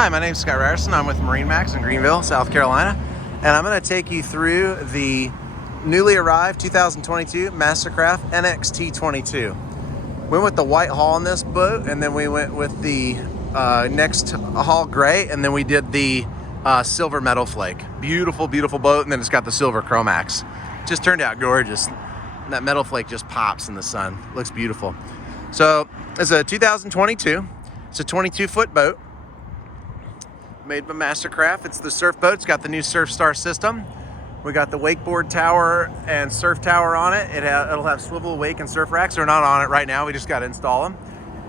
Hi, my name is Scott Ryerson. I'm with MarineMax in Greenville, South Carolina, and I'm going to take you through the newly arrived 2022 Mastercraft NXT22. Went with the white hull on this boat, and then we went with the next hull gray, and then we did the silver metal flake. Beautiful, beautiful boat, and then it's got the silver chromax. Just turned out gorgeous. And that metal flake just pops in the sun. Looks beautiful. So it's a 2022. It's a 22-foot boat made by Mastercraft. It's the surf boat. It's got the new SurfStar system. We got the wakeboard tower and surf tower on it. It'll have swivel, wake, and surf racks. They're not on it right now. We just got to install them.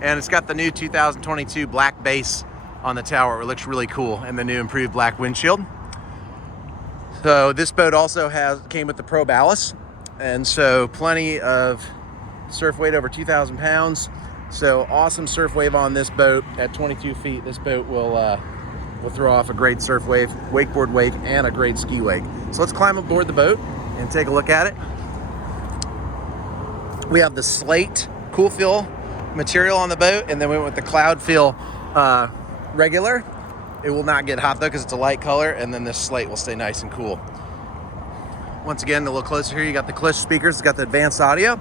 And it's got the new 2022 black base on the tower. It looks really cool, and the new improved black windshield. So this boat also came with the Pro ballast, and so plenty of surf weight over 2,000 pounds. So awesome surf wave on this boat at 22 feet. This boat will throw off a great surf wave, wakeboard wake, and a great ski wake. So let's climb aboard the boat and take a look at it. We have the slate cool feel material on the boat, and then we went with the cloud feel regular. It will not get hot though because it's a light color, and then this slate will stay nice and cool. Once again, a little closer here, you got the Klipsch speakers. It's got the advanced audio.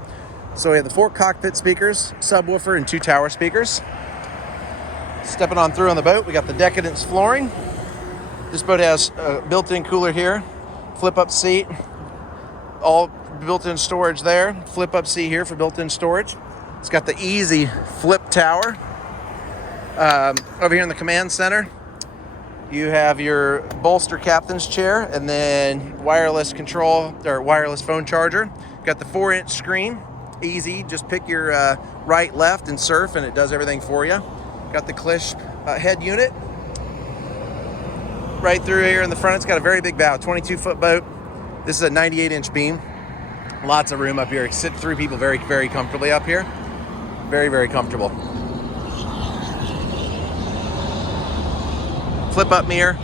So we have the 4 cockpit speakers, subwoofer, and 2 tower speakers. Stepping on through on the boat, we got the Decadence flooring. This boat has a built-in cooler here, flip-up seat, all built-in storage there, flip-up seat here for built-in storage. It's got the easy flip tower. Over here in the command center, you have your bolster captain's chair, and then wireless control or wireless phone charger. Got the 4-inch screen, easy. Just pick your right, left, and surf, and it does everything for you. Got the Klipsch head unit. Right through here in the front, it's got a very big bow, 22-foot boat. This is a 98-inch beam. Lots of room up here. Sit 3 people very, very comfortably up here. Very, very comfortable. Flip up mirror.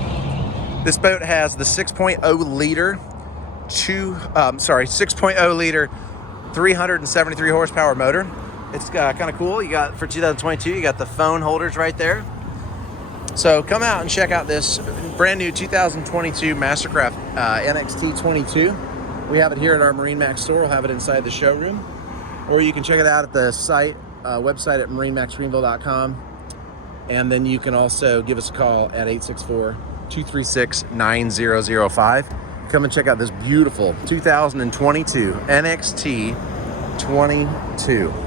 This boat has the 6.0 liter 373 horsepower motor. It's kind of cool. You got, for 2022, you got the phone holders right there. So come out and check out this brand new 2022 Mastercraft NXT22. We have it here at our MarineMax store. We'll have it inside the showroom, or you can check it out at the website at MarineMaxGreenville.com. And then you can also give us a call at 864-236-9005. Come and check out this beautiful 2022 NXT22.